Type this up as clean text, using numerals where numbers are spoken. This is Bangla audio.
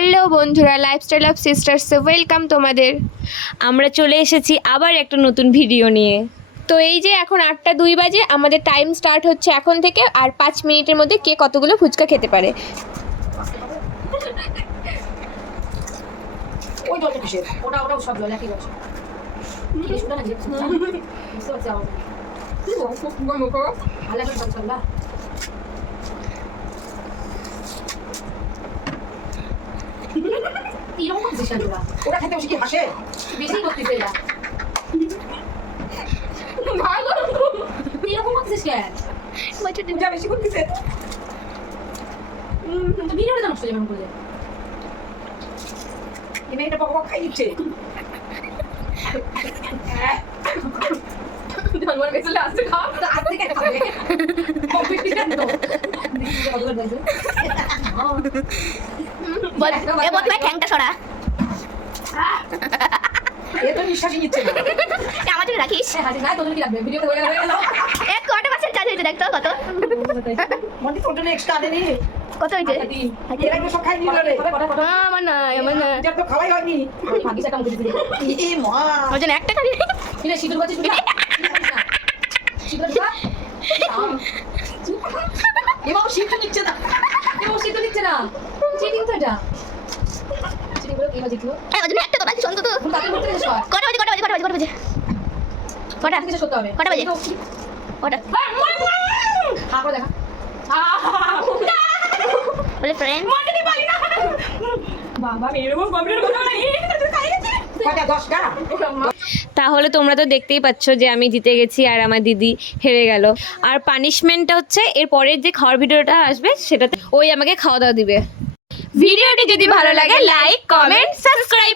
হ্যালো বন্ধুরা, লাইফস্টাইল অফ সিস্টার্সে ওয়েলকাম তোমাদের। আমরা চলে এসেছি আবার একটা নতুন ভিডিও নিয়ে। তো এই যে এখন 8টা 2 বাজে, আমাদের টাইম স্টার্ট হচ্ছে এখন থেকে। আর 5 মিনিটের মধ্যে কে কতগুলো ফুচকা খেতে পারে। ওই জলটা কিসের? ওটা সব জল একই বলছে। কি শুনে না বুঝতে পারছি আমার। কি বল খুব গরম করো। ভালো করে সব চললা। এরকম করছিস কেন তোরা? ওরা খেতে বসে কি হাসে? বেশি করছিস এরা। ভালো। এরকম করছিস কেন? পূজা বেশি করছিস। তো ভিডিওটা নষ্ট যেমন করে। এই মেয়েটা পক পক খাই দিচ্ছে। জানবার বেশি লাস্টে খাওয়া তো আজ থেকে খাবে। কম্পিটিশন তো। বল এ বল ঠ্যাংটা সরা এ তো নিঃশ্বাসই নিচ্ছে না। আমার জন্য রাখিস হাসি না তোদের কি লাগবে ভিডিওতে হয়ে গেল। এক কত পার্সেন্ট চার্জ হয়েছে দেখতো কত মন্দি টোটাল এক্সট্রা দেনি কত হয়েছে এরা তো সব খাই নিল রে। আমার না এটা তো খাওয়াই হয়নি। ভাগ্যিস একটা মুখে দিতে। এ মা ওর জন্য একটা খালি কিরে সিঁদুর বাতি শুনলা? সিঁদুর বাতি এবাও সিঁদুর নিচ্ছে না। এবাও সিঁদুর নিচ্ছে না। চিটিং তো এটা। চিটিং করে কি জিতলো? ওর জন্য একটা তো রাখিস অন্তত তাদের করতে গেছিস কয়? কটা বাজে কটা কিছু করতে হবে। কটা বাজে কটা খা করে দেখা। বলে ফ্রেন্ড বাবা এরকম কমপ্লিট করতে পারে। কয়টা 10টা? তাহলে তোমরা তো দেখতেই পাচ্ছ যে আমি জিতে গেছি আর আমার দিদি হেরে গেল। আর পানিশমেন্টটা হচ্ছে এর পরের যে খাওয়ার ভিডিওটা আসবে সেটাতে ওই আমাকে খাওয়া দাওয়া দিবে। ভিডিওটি যদি ভালো লাগে লাইক, কমেন্ট, সাবস্ক্রাইব